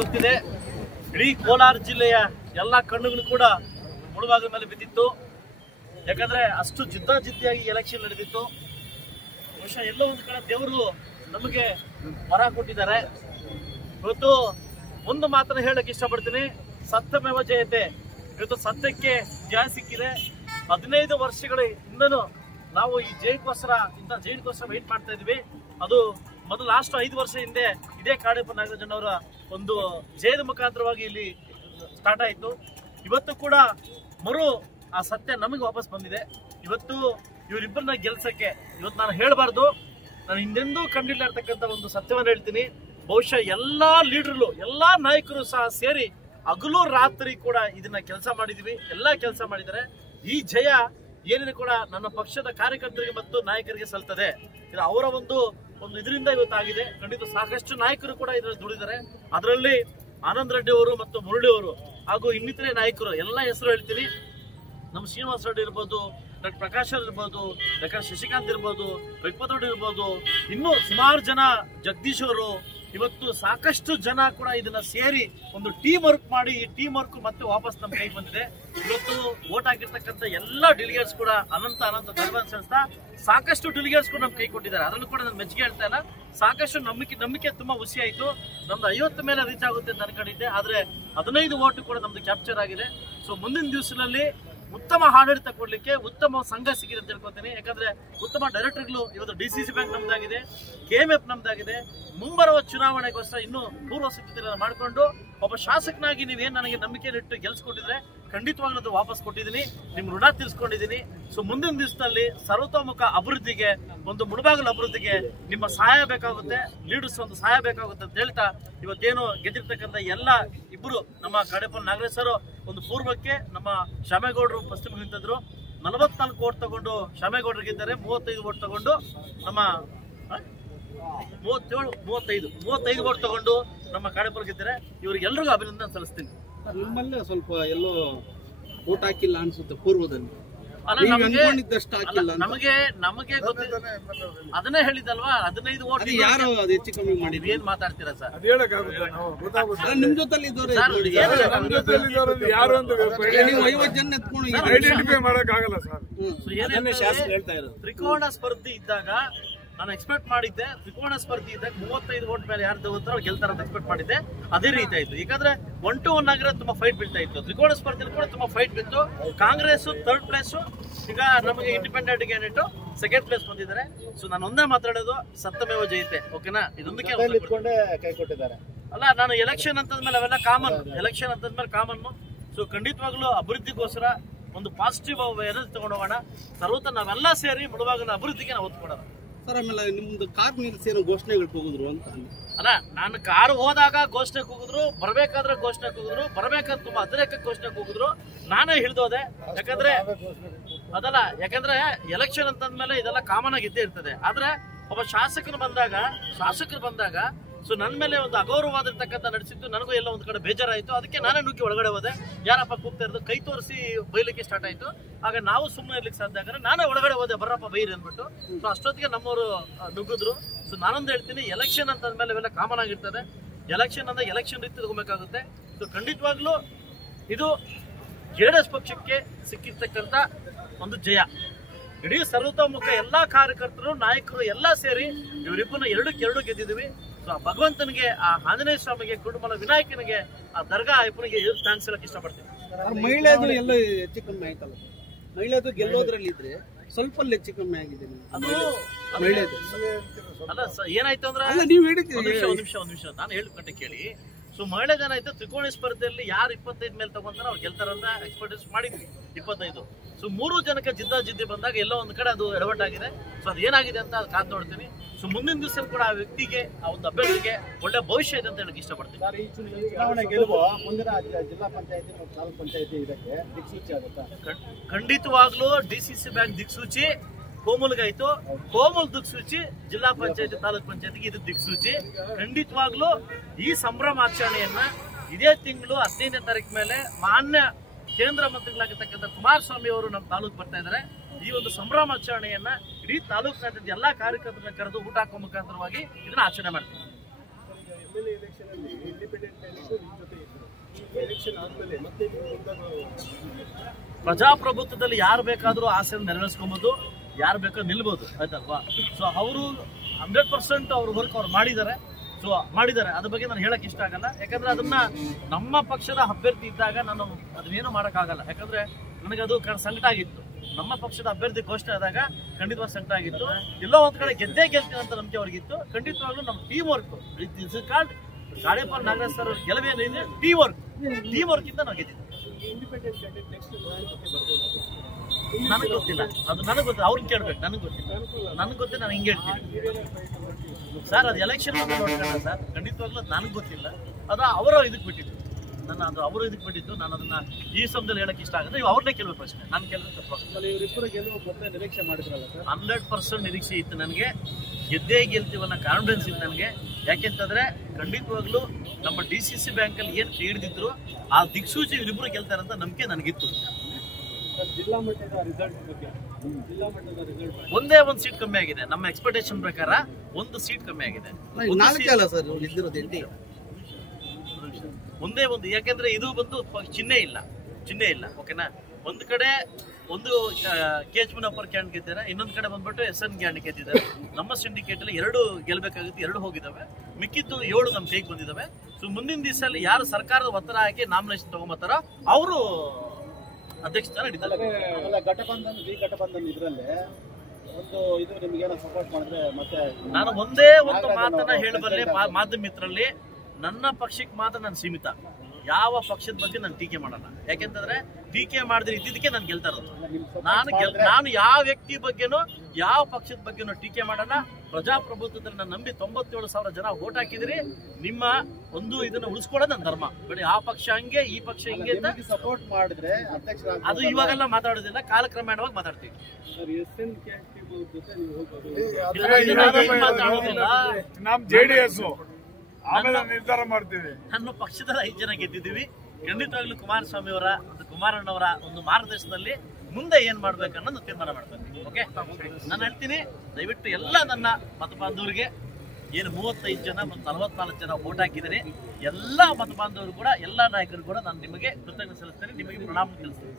ಗೊತ್ತಿದೆ ಇಡೀ ಕೋಲಾರ ಜಿಲ್ಲೆಯ ಎಲ್ಲ ಕಣ್ಣುಗಳು ಕೂಡ ಮುಳುಬಾಗಿಲ ಮೇಲೆ ಬಿದ್ದಿತ್ತು. ಯಾಕಂದ್ರೆ ಅಷ್ಟು ಜಿದ್ದಾಜಿದ್ದಿಯಾಗಿ ಎಲೆಕ್ಷನ್ ನಡೆದಿತ್ತು. ಬಹುಶಃ ಎಲ್ಲೋ ಒಂದು ಕಡೆ ದೇವರು ನಮಗೆ ವರ ಕೊಟ್ಟಿದ್ದಾರೆ. ಇವತ್ತು ಒಂದು ಮಾತನ್ನ ಹೇಳಕ್ಕೆ ಇಷ್ಟಪಡ್ತೀನಿ, ಸತ್ಯಮೇವ ಜಯತೆ. ಇವತ್ತು ಸತ್ಯಕ್ಕೆ ಜಯ ಸಿಕ್ಕಿದೆ. 15 ವರ್ಷಗಳ ಹಿಂದನೂ ನಾವು ಈ ಜೈಲಿಗೋಸ್ಕರ ವೆಯ್ಟ್ ಮಾಡ್ತಾ ಇದ್ವಿ. ಅದು ಮೊದಲು ಲಾಸ್ಟ್ 5 ವರ್ಷ ಹಿಂದೆ ಇದೇ ಕಾಡಪ್ಪ ನಾಗರಾಜಣ್ಣವರ ಒಂದು ಜಯದ ಮುಖಾಂತರವಾಗಿ ಇಲ್ಲಿ ಸ್ಟಾರ್ಟ್ ಆಯಿತು. ಇವತ್ತು ಕೂಡ ಆ ಸತ್ಯ ನಮಗೆ ವಾಪಸ್ ಬಂದಿದೆ. ಇವತ್ತು ಇವರಿಬ್ಬರನ್ನ ಗೆಲ್ಸಕ್ಕೆ ಇವತ್ತು ನಾನು ಹೇಳಬಾರ್ದು, ನಾನು ಹಿಂದೆಂದೂ ಕಂಡಿಲ್ಲ ಇರ್ತಕ್ಕಂಥ ಒಂದು ಸತ್ಯವನ್ನು ಹೇಳ್ತೀನಿ. ಬಹುಶಃ ಎಲ್ಲಾ ಲೀಡರ್ಗಳು, ಎಲ್ಲಾ ನಾಯಕರು ಸಹ ಸೇರಿ ಹಗಲು ರಾತ್ರಿ ಕೂಡ ಇದನ್ನ ಕೆಲಸ ಮಾಡಿದ್ವಿ. ಎಲ್ಲ ಕೆಲಸ ಮಾಡಿದ್ದಾರೆ. ಈ ಜಯ ಏನಿದೆ ಕೂಡ ನನ್ನ ಪಕ್ಷದ ಕಾರ್ಯಕರ್ತರಿಗೆ ಮತ್ತು ನಾಯಕರಿಗೆ ಸಲ್ತದೆ. ಇದು ಅವರ ಒಂದು ಇದರಿಂದ ಇವತ್ತಾಗಿದೆ. ಖಂಡಿತ ಸಾಕಷ್ಟು ನಾಯಕರು ಕೂಡ ಇದರಲ್ಲಿ ದುಡಿದ್ದಾರೆ. ಅದರಲ್ಲಿ ಆನಂದ್ ರೆಡ್ಡಿ ಅವರು ಮತ್ತು ಮುರಳಿ ಅವರು ಹಾಗೂ ಇನ್ನಿತರೆ ನಾಯಕರು ಎಲ್ಲ ಹೆಸರು ಹೇಳ್ತೀನಿ. ನಮ್ಮ ಶ್ರೀನಿವಾಸ ರೆಡ್ಡಿ ಇರ್ಬೋದು, ಡಾಕ್ಟರ್ ಪ್ರಕಾಶ್ ಇರ್ಬೋದು, ಡಾಕ್ಟರ್ ಶಶಿಕಾಂತ್ ಇರ್ಬೋದು, ವೆಂಕಟರೆಡ್ಡಿ ಇರ್ಬೋದು, ಇನ್ನೂ ಸುಮಾರು ಜನ, ಜಗದೀಶ್ ಅವರು, ಇವತ್ತು ಸಾಕಷ್ಟು ಜನ ಕೂಡ ಇದನ್ನ ಸೇರಿ ಒಂದು ಟೀಮ್ ವರ್ಕ್ ಮಾಡಿ ಈ ಟೀಮ್ ವರ್ಕ್ ಮತ್ತೆ ವಾಪಸ್ ನಮ್ಮ ಕೈಗೆ ಬಂದಿದೆ. ಇವತ್ತು ವೋಟ್ ಹಾಕಿರ್ತಕ್ಕಂಥ ಎಲ್ಲ ಡೆಲಿಗೇಟ್ಸ್ ಕೂಡ ಅನಂತ ಧನ್ಯವಾದ ಸಲ್ಲಿಸ್ತಾ, ಸಾಕಷ್ಟು ಡೆಲಿಗೇಟ್ಸ್ ಕೂಡ ನಮ್ಗೆ ಕೈ ಕೊಟ್ಟಿದ್ದಾರೆ. ಅದನ್ನು ಕೂಡ ನಾನು ಮೆಚ್ಚುಗೆ ಹೇಳ್ತಾ ಇಲ್ಲ. ಸಾಕಷ್ಟು ನಂಬಿಕೆ ತುಂಬಾ ಖುಷಿ ಆಯಿತು. ನಮ್ದು 50 ಮೇಲೆ ರೀಚ್ ಆಗುತ್ತೆ ಅಂತ ಅನ್ಕೊಂಡಿದ್ದೆ. ಆದ್ರೆ 15 ವೋಟ್ ಕೂಡ ನಮ್ದು ಕ್ಯಾಪ್ಚರ್ ಆಗಿದೆ. ಸೊ ಮುಂದಿನ ದಿವಸದಲ್ಲಿ ಉತ್ತಮ ಆಡಳಿತ ಕೊಡ್ಲಿಕ್ಕೆ ಉತ್ತಮ ಸಂಘ ಸಿಕ್ಕಿದೆ ಅಂತ ಹೇಳ್ಕೊತೀನಿ. ಯಾಕಂದ್ರೆ ಉತ್ತಮ ಡೈರೆಕ್ಟರ್ಗಳು ಇವತ್ತು DCC ಬ್ಯಾಂಕ್ ನಮ್ದಾಗಿದೆ, KMF ನಮ್ದಾಗಿದೆ. ಮುಂಬರುವ ಚುನಾವಣೆಗೋಸ್ಕರ ಇನ್ನೂ ಪೂರ್ವ ಸಿದ್ಧತೆ ಮಾಡಿಕೊಂಡು ಒಬ್ಬ ಶಾಸಕನಾಗಿ ನೀವೇನು ನನಗೆ ನಂಬಿಕೆಯನ್ನಿಟ್ಟು ಗೆಲ್ಸ್ಕೊಟ್ಟಿದ್ರೆ ಖಂಡಿತವಾಗ್ಲೂ ಅದು ವಾಪಸ್ ಕೊಟ್ಟಿದ್ದೀನಿ, ನಿಮ್ ಋಣ ತೀರಿಸ್ಕೊಂಡಿದ್ದೀನಿ. ಸೊ ಮುಂದಿನ ದಿವಸದಲ್ಲಿ ಸರ್ವತೋಮುಖ ಅಭಿವೃದ್ಧಿಗೆ, ಒಂದು ಮುಳುಬಾಗಿಲು ಅಭಿವೃದ್ಧಿಗೆ ನಿಮ್ಮ ಸಹಾಯ ಬೇಕಾಗುತ್ತೆ, ಲೀಡರ್ಸ್ ಒಂದು ಸಹಾಯ ಬೇಕಾಗುತ್ತೆ ಅಂತ ಹೇಳ್ತಾ, ಇವತ್ತೇನು ಗೆದ್ದಿರ್ತಕ್ಕಂಥ ಎಲ್ಲ ಇಬ್ರು ನಮ್ಮ ಕಾಡಪ್ಪ ನಾಗರಾಜ್ ಒಂದು ಪೂರ್ವಕ್ಕೆ ನಮ್ಮ ಶ್ಯಾಮೇಗೌಡರು ಪಶ್ಚಿಮ ನಿಂತಿದ್ರು. 44 ವೋಟ್ ತಗೊಂಡು ಶ್ಯಾಮೇಗೌಡರು ಗೆದ್ದಾರೆ. 35 ವೋಟ್ ತಗೊಂಡು ನಮ್ಮ 35 ವೋಟ್ ತಗೊಂಡು ನಮ್ಮ ಕಾಡಪ್ಪ ಗೆದ್ದಾರೆ. ಇವರಿಗೆಲ್ಲರಿಗೂ ಅಭಿನಂದನೆ ಸಲ್ಲಿಸ್ತೀನಿ. ನಿಮ್ಮಲ್ಲೇ ಸ್ವಲ್ಪ ಎಲ್ಲೋ ವೋಟ್ ಹಾಕಿಲ್ಲ ಅನ್ಸುತ್ತೆ ಪೂರ್ವದಲ್ಲಿ. ನಮಗೆ ಅದನ್ನೇ ಹೇಳಿದಲ್ವಾ, 15 ವೋಟ್ ಯಾರು ಹೆಚ್ಚು ಕಮ್ಮಿ ಮಾಡಿ ಏನ್ ಮಾತಾಡ್ತೀರಾ ಸರ್? ನಿಮ್ ಜೊತೆಲಿ ತ್ರಿಕೋಣ ಸ್ಪರ್ಧೆ ಇದ್ದಾಗ ನಾನು ಎಕ್ಸ್ಪೆಕ್ಟ್ ಮಾಡಿದ್ದೆ, ತ್ರಿಕೋಣ ಸ್ಪರ್ಧೆ ಇದ್ದಾಗ 35 ವೋಟ್ ಮೇಲೆ ಯಾರು ತಗೋತಾರೋ ಅವ್ರು ಗೆಲ್ತಾರ ಅಂತ ಎಕ್ಸ್ಪೆಕ್ಟ್ ಮಾಡಿದ್ದೆ. ಅದೇ ರೀತಿ ಆಯ್ತು. ಯಾಕಂದ್ರೆ 1 to 1 ಆಗಿರೋ ತುಂಬಾ ಫೈಟ್ ಬೀಳ್ತಾ ಇತ್ತು. ತ್ರಿಕೋಣ ಸ್ಪರ್ಧೆಯಲ್ಲಿ ಕೂಡ ತುಂಬಾ ಫೈಟ್ ಬಿತ್ತು. ಕಾಂಗ್ರೆಸ್ 3rd ಪ್ಲೇಸ್, ಈಗ ನಮಗೆ ಇಂಡಿಪೆಂಡೆಂಟ್ ಕ್ಯಾಂಡಿಡೇಟ್ 2nd ಪ್ಲೇಸ್ ಬಂದಿದ್ದಾರೆ. ಸೊ ನಾನು ಒಂದೇ ಮಾತಾಡೋದು, ಸತ್ಯಮೇವ ಜಯತೆ. ಓಕೆನಾ? ಇದೊಂದಕ್ಕೆ ಕೈ ಕೊಟ್ಟಿದ್ದಾರೆ. ಅಲ್ಲ, ನಾನು ಎಲೆಕ್ಷನ್ ಅಂತಂದ್ಮೇಲೆ ಅವೆಲ್ಲ ಕಾಮನ್. ಎಲೆಕ್ಷನ್ ಅಂತಂದ್ಮೇಲೆ ಕಾಮನ್. ಸೊ ಖಂಡಿತವಾಗ್ಲೂ ಅಭಿವೃದ್ಧಿಗೋಸ್ಕರ ಒಂದು ಪಾಸಿಟಿವ್ ಎನರ್ಜಿ ತಗೊಂಡು ಹೋಗೋಣ. ಸರ್ವತ ನಾವೆಲ್ಲ ಸೇರಿ ಮುಳುಬಾಗಿಲ ಅಭಿವೃದ್ಧಿಗೆ ನಾವು ಒತ್ತು ಕೊಡೋಣ. ಸರ್, ಆಮೇಲೆ ನಿಮ್ದು ಕಾರ್ ನಿಲ್ಸಿ ಏನೋ ಘೋಷಣೆಗಳು ಹೋಗಿದ್ರು ಅಂತ. ಅಲ್ಲ, ನಾನು ಕಾರ್ ಹೋದಾಗ ಘೋಷಣೆ ಕೂಗಿದ್ರು, ಬರ್ಬೇಕಾದ್ರೆ ಘೋಷಣೆ ಕೂಗಿದ್ರು, ಬರ್ಬೇಕಾದ್ರೆ ತುಂಬಾ ಅತಿರೇಕ ಘೋಷಣೆ ಕೂಗಿದ್ರು. ನಾನೇ ಹಿಡಿದೋದೆ. ಯಾಕಂದ್ರೆ ಎಲೆಕ್ಷನ್ ಅಂತಂದ್ಮೇಲೆ ಇದೆಲ್ಲ ಕಾಮನ್ ಆಗಿ ಇದ್ದೇ ಇರ್ತದೆ. ಆದ್ರೆ ಒಬ್ಬ ಶಾಸಕರು ಬಂದಾಗ ಸೊ ನನ್ನ ಮೇಲೆ ಒಂದು ಅಗೌರವವಾಗಿರ್ತಕ್ಕಂಥ ನಡೆಸಿದ್ದು ನನಗೂ ಎಲ್ಲ ಒಂದು ಕಡೆ ಬೇಜಾರಾಯಿತು. ಅದಕ್ಕೆ ನಾನೇ ನುಗ್ಗಿ ಒಳಗಡೆ ಹೋದೆ. ಯಾರಪ್ಪ ಕೂಗ್ತಾ ಇರೋದು, ಕೈ ತೋರಿಸಿ ಬೈಲಿಕ್ಕೆ ಸ್ಟಾರ್ಟ್ ಆಯ್ತು. ಆಗ ನಾವು ಸುಮ್ಮನೆ ಇರ್ಲಿಕ್ಕೆ ಸಾಧ್ಯ ಆಗಲ್ಲ. ನಾನೇ ಒಳಗಡೆ ಹೋದೆ, ಬರ್ರಪ್ಪ ಬೈರಿ ಅಂದ್ಬಿಟ್ಟು. ಸೊ ಅಷ್ಟೊತ್ತಿಗೆ ನಮ್ಮವರು ನುಗ್ಗಿದ್ರು. ಸೊ ನಾನೊಂದು ಹೇಳ್ತೀನಿ, ಎಲೆಕ್ಷನ್ ಅಂತಂದ್ಮೇಲೆ ಇವೆಲ್ಲ ಕಾಮನ್ ಆಗಿರ್ತದೆ. ಎಲೆಕ್ಷನ್ ಅಂದ್ರೆ ಎಲೆಕ್ಷನ್ ರೀತಿ ತಗೋಬೇಕಾಗುತ್ತೆ. ಸೊ ಖಂಡಿತವಾಗ್ಲೂ ಇದು JDS ಪಕ್ಷಕ್ಕೆ ಸಿಕ್ಕಿರ್ತಕ್ಕಂಥ ಒಂದು ಜಯ. ಇಡೀ ಸರ್ವತೋಮುಖ ಎಲ್ಲಾ ಕಾರ್ಯಕರ್ತರು, ನಾಯಕರು ಎಲ್ಲ ಸೇರಿ ಇವರಿಬ್ಬರನ್ನ 2-2 ಗೆದ್ದಿದ್ವಿ. ಸೊ ಆ ಭಗವಂತನಿಗೆ, ಆ ಆಂಜನೇಯ ಸ್ವಾಮಿಗೆ, ಕುಟುಂಬದ ವಿನಾಯಕನಿಗೆ, ಆ ದರ್ಗಾ ಅಯ್ಯಪ್ಪನಿಗೆ ಥ್ಯಾಂಕ್ಸ್ ಹೇಳಕ್ ಇಷ್ಟಪಡ್ತೀನಿ. ಮಹಿಳೆದು ಎಲ್ಲ ಹೆಚ್ಚು ಕಮ್ಮಿ ಆಯ್ತಲ್ಲ. ಮಹಿಳೆದು ಗೆಲ್ಲೋದ್ರಲ್ಲಿ ಇದ್ರೆ ಸ್ವಲ್ಪ ಹೆಚ್ಚು ಕಮ್ಮಿ ಆಗಿದೆ. ಅದು ಅಲ್ಲ ಏನಾಯ್ತು ಅಂದ್ರೆ, ಒಂದ್ ನಿಮಿಷ ನಾನು ಹೇಳ್ಕೊಂಡೆ ಕೇಳಿ. ಸೊ ಮಹಿಳೆದೇನಾಯ್ತು, ತ್ರಿಕೋಣ ಸ್ಪರ್ಧೆಯಲ್ಲಿ ಯಾರು 25 ಮೇಲೆ ತಗೊಂತಾರ ಅವ್ರು ಗೆಲ್ತಾರಂತ ಎಕ್ಸ್ಪೆಕ್ಟೇಷ್ ಮಾಡಿದ್ವಿ. 25. ಸೊ 3 ಜನಕ್ಕೆ ಜಿದ್ದಿ ಬಂದಾಗ ಎಲ್ಲೋ ಒಂದ್ ಕಡೆ ಅದು ಎಡವಟ್ಟಾಗಿದೆ. ಸೊ ಅದು ಏನಾಗಿದೆ ಅಂತ ಕಾದ್ ನೋಡ್ತೀನಿ. ಸೊ ಮುಂದಿನ ದಿವಸ ಕೂಡ ಆ ವ್ಯಕ್ತಿಗೆ, ಆ ಒಂದು ಅಭ್ಯರ್ಥಿಗೆ ಒಳ್ಳೆ ಭವಿಷ್ಯ ಇದೆ ಅಂತ ಹೇಳಕ್ ಇಷ್ಟಪಡ್ತೀನಿ. ಖಂಡಿತವಾಗ್ಲೂ DCC ಬ್ಯಾಂಕ್ ದಿಕ್ಸೂಚಿ ಕೋಮಲ್ಗಾಯ್ತು. ಕೋಮಲ್ ದಿಕ್ಸೂಚಿ ಜಿಲ್ಲಾ ಪಂಚಾಯತಿ, ತಾಲೂಕ್ ಪಂಚಾಯತಿಗೆ ಇದು ದಿಕ್ಸೂಚಿ. ಖಂಡಿತವಾಗ್ಲೂ ಈ ಸಂಭ್ರಮಾಚರಣೆಯನ್ನ ಇದೇ ತಿಂಗಳು 15ನೇ ತಾರೀಕು ಮೇಲೆ ಮಾನ್ಯ ಕೇಂದ್ರ ಮಂತ್ರಿಗಳಾಗಿರ್ತಕ್ಕಂಥ ಕುಮಾರಸ್ವಾಮಿ ಅವರು ನಮ್ಮ ತಾಲೂಕು ಬರ್ತಾ ಇದ್ದಾರೆ. ಈ ಒಂದು ಸಂಭ್ರಮಾಚರಣೆಯನ್ನ ಇಡೀ ತಾಲೂಕಿನಾದ್ಯಂತ ಎಲ್ಲಾ ಕಾರ್ಯಕರ್ತರನ್ನ ಕರೆದು ಊಟ ಹಾಕೋ ಮುಖಾಂತರವಾಗಿ ಇದನ್ನ ಆಚರಣೆ ಮಾಡ್ತೀವಿ. ಪ್ರಜಾಪ್ರಭುತ್ವದಲ್ಲಿ ಯಾರು ಬೇಕಾದ್ರೂ ಆಸೆಯನ್ನು ನೆರವೇರಿಸ್ಕೊಬಹುದು, ಯಾರು ಬೇಕಾದ್ರೂ ನಿಲ್ಬಹುದು, ಆಯ್ತಲ್ವಾ? ಸೊ ಅವರು 100% ಅವ್ರ ವರ್ಕ್ ಅವ್ರು ಮಾಡಿದ್ದಾರೆ. ಅದ್ರ ಬಗ್ಗೆ ನಾನು ಹೇಳಕ್ ಇಷ್ಟ ಆಗಲ್ಲ. ಯಾಕಂದ್ರೆ ಅದನ್ನ ನಮ್ಮ ಪಕ್ಷದ ಅಭ್ಯರ್ಥಿ ಇದ್ದಾಗ ನಾನು ಅದನ್ನೇನು ಮಾಡಕ್ಕಾಗಲ್ಲ. ಯಾಕಂದ್ರೆ ನನಗದು ಸಂಕಟ ಆಗಿತ್ತು. ನಮ್ಮ ಪಕ್ಷದ ಅಭ್ಯರ್ಥಿ ಘೋಷಣೆ ಆದಾಗ ಖಂಡಿತವಾಗಿ ಸಂಕಟ ಆಗಿತ್ತು. ಎಲ್ಲೋ ಒಂದ್ ಕಡೆ ಗೆಲ್ತೀನಿ ಅಂತ ನಂಬಿಕೆ ಅವ್ರಿಗಿತ್ತು. ಖಂಡಿತವಾಗ್ಲೂ ನಮ್ಮ team work Galipal Nagaraj sir ಗೆಲುವೇನಿದೆ ಟೀಮ್ ವರ್ಕ್ ಇಂದ ನಾವು ಗೆದ್ದಿದ್ವಿ. ನನಗೆ ಗೊತ್ತಿಲ್ಲ, ಅದು ನನಗೆ ಗೊತ್ತಿಲ್ಲ, ಅವ್ರಿಗೆ ಕೇಳ್ಬೇಕು. ನನಗೆ ಗೊತ್ತಿಲ್ಲ, ನಾನು ಹಿಂಗೆ ಹೇಳ್ತೀನಿ ಸರ್. ಅದು ಎಲೆಕ್ಷನ್ ನೋಡ್ಕೊಂಡ ಸರ್, ಖಂಡಿತವಾಗ್ಲೂ ನನಗೆ ಗೊತ್ತಿಲ್ಲ. ಅದು ಅವರು ಇದಕ್ಕೆ ಬಿಟ್ಟಿದ್ದು, ಅವರು ಇದಕ್ಕೆ ಬಿಟ್ಟಿದ್ದು. ನಾನು ಅದನ್ನ ಈ ಸಮಯದಲ್ಲಿ ಹೇಳಕ್ ಇಷ್ಟ ಆಗುತ್ತೆ. ನೀವು ಅವ್ರನ್ನೇ ಕೇಳಬೇಕು ಪ್ರಶ್ನೆ, ನಾನು ಕೇಳಿದ್ರೆ ತಪ್ಪಾಗುತ್ತೆ. ಇವರಿಬ್ಬರು ಗೆಲುವು ಮತ್ತೆ ನಿರೀಕ್ಷೆ ಮಾಡಿದ್ರಲ್ಲ ಸರ್? 100% ನಿರೀಕ್ಷೆ ಇತ್ತು ನನಗೆ. ಗೆದ್ದೇ ಗೆಲ್ತೀವನ್ನ ಕಾನ್ಫಿಡೆನ್ಸ್ ಇತ್ತು ನನಗೆ. ಯಾಕೆಂತಂದ್ರೆ ಖಂಡಿತವಾಗ್ಲೂ ನಮ್ಮ DCC ಬ್ಯಾಂಕಲ್ಲಿ ಏನು ಹಿಡಿದಿದ್ರು ಆ ದಿಕ್ಸೂಚಿ ಇವರಿಬ್ಬರು ಗೆಲ್ತಾರೆ ಅಂತ ನಂಬಿಕೆ ನನಗಿತ್ತು. ಜಿಲ್ಲಾ ಮಟ್ಟದ ರಿಸಲ್ಟ್ ಬಗ್ಗೆ, ಒಂದೇ ಒಂದು ಸೀಟ್ ಕಮ್ಮಿ ಆಗಿದೆ. ನಮ್ಮ ಎಕ್ಸ್ಪೆಕ್ಟೇಷನ್ ಪ್ರಕಾರ ಒಂದು ಸೀಟ್ ಕಮ್ಮಿ ಆಗಿದೆ. ಒಂದೇ ಒಂದು, ಯಾಕೆಂದ್ರೆ ಇದು ಬಂದು ಚಿಹ್ನೆ ಇಲ್ಲ. ಓಕೆನಾ? ಒಂದು ಕಡೆ ಒಂದು KH ಮುನಪ್ಪರ್ ಕ್ಯಾಂಡ್ ಗೆದ್ದಿದ್ದಾರೆ, ಇನ್ನೊಂದು ಕಡೆ ಬಂದ್ಬಿಟ್ಟು SN ಕ್ಯಾಂಡ್ ಗೆದ್ದಿದ್ದಾರೆ. ನಮ್ಮ ಸಿಂಡಿಕೇಟ್ ಅಲ್ಲಿ 2 ಗೆಲ್ಬೇಕಾಗಿತ್ತು, 2 ಹೋಗಿದ್ದಾವೆ. ಮಿಕ್ಕಿದ್ದು 7 ನಮ್ಮ ಕೈಗೆ ಬಂದಿದ್ದಾವೆ. ಸೊ ಮುಂದಿನ ದಿವಸದಲ್ಲಿ ಯಾರು ಸರ್ಕಾರದ ಒತ್ತಡ ಹಾಕಿ ನಾಮಿನೇಷನ್ ತಗೊಂಬತ್ತಾರ ಅವರು ಅಧ್ಯಕ್ಷ ನಡೀತಾರೆ. ಘಟಬಂಧನ್ ಇದ್ರಲ್ಲೇ ಒಂದು ಇದು ನಿಮ್ಗೆ ಸಪೋರ್ಟ್ ಮಾಡಿದ್ರೆ ಮತ್ತೆ ನಾನು ಒಂದೇ ಒಂದು ಮಾತನ್ನ ಹೇಳಬಲ್ಲೆ ಮಾಧ್ಯಮ ಮಿತ್ರರಲ್ಲಿ, ನನ್ನ ಪಕ್ಷಕ್ಕೆ ಮಾತ್ರ ನಾನು ಸೀಮಿತ. ಯಾವ ಪಕ್ಷದ ಬಗ್ಗೆ ನಾನು ಟೀಕೆ ಮಾಡಲ್ಲ. ಯಾಕೆಂತಂದ್ರೆ ಟೀಕೆ ಮಾಡಿದ್ರೆ ಇದ್ದಿದ್ದಕ್ಕೆ ನಾನು ಗೆಲ್ತಾ ಇರೋದು. ನಾನು ಯಾವ ವ್ಯಕ್ತಿ ಬಗ್ಗೆನೋ ಯಾವ ಪಕ್ಷದ ಬಗ್ಗೆನೋ ಟೀಕೆ ಮಾಡಲ್ಲ. ಪ್ರಜಾಪ್ರಭುತ್ವದಲ್ಲಿ ನಾನು ನಂಬಿ 97,000 ಜನ ವೋಟ್ ಹಾಕಿದ್ರಿ. ನಿಮ್ಮ ಒಂದು ಇದನ್ನ ಉಳಿಸ್ಕೊಳ್ಳೋದು ನನ್ನ ಧರ್ಮ. ಬರೀ ಆ ಪಕ್ಷ ಹಂಗೆ ಈ ಪಕ್ಷ ಹಿಂಗೆ ಅಂತ ಸಪೋರ್ಟ್ ಮಾಡಿದ್ರೆ ಅದು ಇವಾಗೆಲ್ಲ ಮಾತಾಡೋದಿಲ್ಲ, ಕಾಲಕ್ರಮೇಣವಾಗಿ ಮಾತಾಡ್ತೀವಿ. ನಿರ್ಧಾರ ಮಾಡ್ತೀವಿ. ನನ್ನ ಪಕ್ಷದ 5 ಜನ ಗೆದ್ದಿದ್ದೀವಿ. ಖಂಡಿತವಾಗ್ಲೂ ಕುಮಾರಸ್ವಾಮಿ ಅವರ ಕುಮಾರಣ್ಣವರ ಒಂದು ಮಾರ್ಗದರ್ಶನದಲ್ಲಿ ಮುಂದೆ ಏನ್ ಮಾಡ್ಬೇಕನ್ನೋದು ತೀರ್ಮಾನ ಮಾಡ್ಬೇಕು. ಓಕೆ, ನಾನು ಹೇಳ್ತೀನಿ, ದಯವಿಟ್ಟು ಎಲ್ಲ ನನ್ನ ಮತ ಬಾಂಧವರಿಗೆ ಏನು 35 ಜನ ಮತ್ತು 44 ಜನ ವೋಟ್ ಹಾಕಿದರೆ ಎಲ್ಲ ಮತ ಬಾಂಧವರು ಕೂಡ, ಎಲ್ಲ ನಾಯಕರು ಕೂಡ ನಾನು ನಿಮಗೆ ಕೃತಜ್ಞತೆ ಸಲ್ಲಿಸ್ತೇನೆ, ನಿಮಗೆ ಪ್ರಣಾಮ ತಿಳಿಸ್ತೇನೆ.